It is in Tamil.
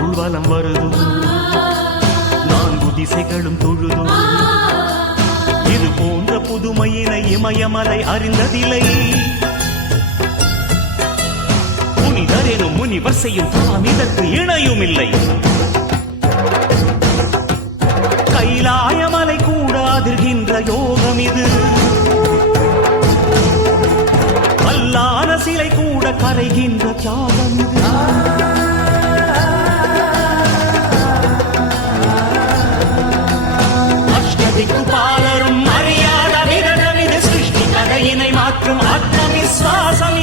ஊர்வலம் வருதும் நான்கு திசைகளும் தொழுதும் இது போன்ற புதுமையினை இமயமலை அறிந்ததில்லை. புனிதர் எனும் முனிவர் செய்யும் தாம் இதற்கு இணையும் இல்லை. கைலாயமலை கூட அதிர்கின்ற யோகம் இது. கல்லான சிலை கூட கரைகின்ற தியாகம் இது. பாலரும் அறியாத விரதம் இது. சிருஷ்டி கதையினை மாற்றும் ஆத்ம விசுவாசம்